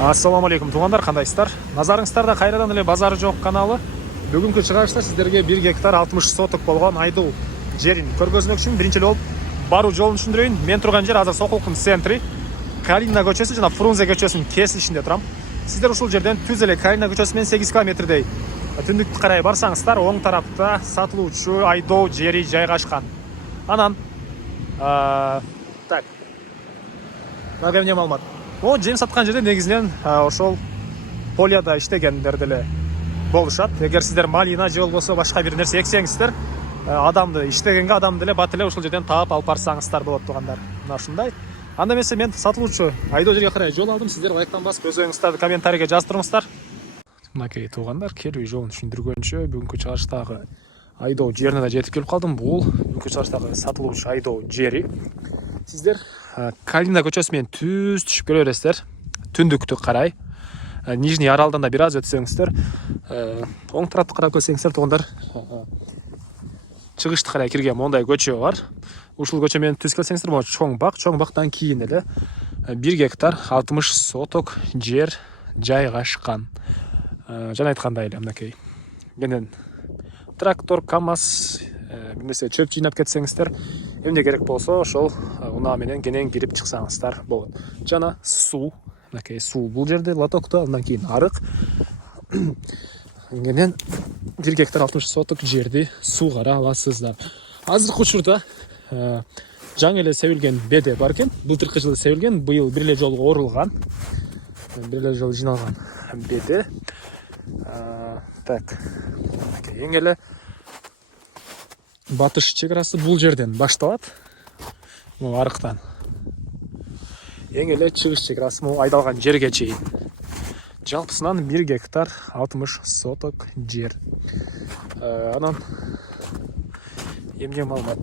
Ассаламу алейкум туғандар, қандайсыздар? Назарыңыздарда қайрадан эле базары жоқ каналы. Бүгүнкү чыгарышта сиздерге 1 гектар 60 соток болгон айдоо жерин көргөзмөкчүмүн. Биринчи болуп баруу жолун түшүндүрөйүн. Мен турган жер азыр Сокулдун центри, Калина көчөсү жана Фрунзе көчөсүнүн кесилишинде турам. Сиздер ушул жерден түз эле Калина көчөсү менен 8 километрдей түндүктү карай барсаңыздар, оң тарапта сатылуучу айдоо жери жайгашкан. Анан так. Нагамне маалымат. Жем саткан жерде негизинен ошол полияда иштегендер деле болушат. Эгер сиздер малина же болбосо башка бир нерсе эксеңиздер, адамды иштегенге адам деле бат эле ушул жерден таап алып барсаңыздар болот тугандар. Мына ушундай. Анда эмесе мен сатылуучу айдоо жерге карай жол алдым. Сиздер лайктан басып өз оюңуздарды комментарийге жаздырыңыздар. Мынакей тугандар, келүү жолун түшүндүргөнчө бүгүнкү чыгарыштагы айдоо жерине да жетип келип калдым. Бул бүгүнкү чыгарыштагы сатылуучу айдоо жери. Сиздер Калина көчөсү менен түз түшүп келе бересиздер. Түндүктү карай. Нижний аралдан да бир аз өтсөңүздөр, оң тарапты карап көрсөңүздөр тугандар, чыгышты карай кирген мондай көчө бар. Ушул көчө менен түз келсеңиздер, могу чоң бактан кийин эле 1 гектар 60 соток жер жайгашкан. Жана айткандай эле мынакей. Менен трактор, КамАЗ, бир нерсе чөп жыйнап кетсеңиздер, эмне керек болсо ошол унаа менен кенен кирип чыксаңыздар болот. Жана суу, мынакей суу бул жерде лотокто, андан кийин арык. Кенен 1 гектар 60 соток жерди сууга аласыздар. Азыркы учурда жаңы эле себилген беде бар экен. Былтыркы жылы себилген, быйыл бир эле жолу орулган. Бир эле жолу жиналган беде. Так. Эң эле батыш чек арасы бул жерден башталат. Бул арыктан. Эң эле чыгыш чек арасы бул айдалган жерге чейин. Жалпысынан 1 гектар 60 соток жер. Анан эмне маалымат?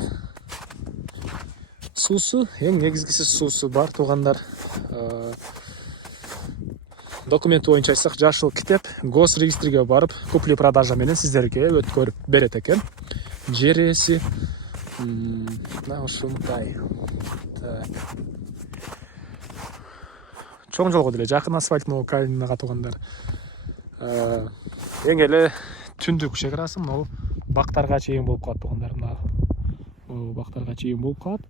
Суусу, эң негизгиси суусу бар тугандар. Документ боюнча айтсак, жашыл китеп госрегистрге барып, купли-продажа менен сиздерге өткөрүп берет экен. Жер ээси мына ушундай. Чоң жолго деле жакын асфальтный Калинага тугандар. Эң эле түндүк чек арасы мына бактарга чейин болуп калат тугандар. Мына бактарга чейин болуп калат.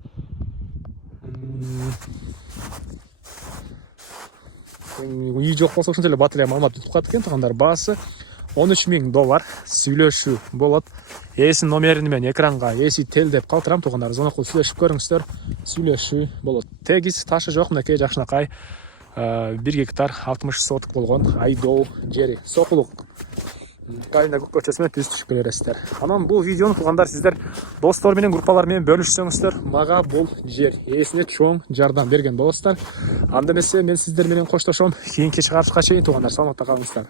Үй жок болсо ошончо эле бат эле маалымат утуп калат экен тугандар. Баасы $13,000 сүйлөшүү болот. Ээсинин номерин мен экранга ээси телдеп калтырам тугандар. Зонокул сүйлөшүп көрүңүздөр. Сүйлөшүү болот. Тегиз ташы жок, мынакей жакшынакай 1 гектар 60 соток болгон айдоо жери. Сокулук Калина көчөсү менен түз түшүп келе бересиздер. Анан бул видеону тугандар сиздер достор менен, группалар менен бөлүшсөңүздөр, мага бул жер ээсине чоң жардам берген болосуздар. Анда эмесе мен сиздер менен коштошом. Кийинки чыгарышка чейин тугандар, саламатта калыңыздар.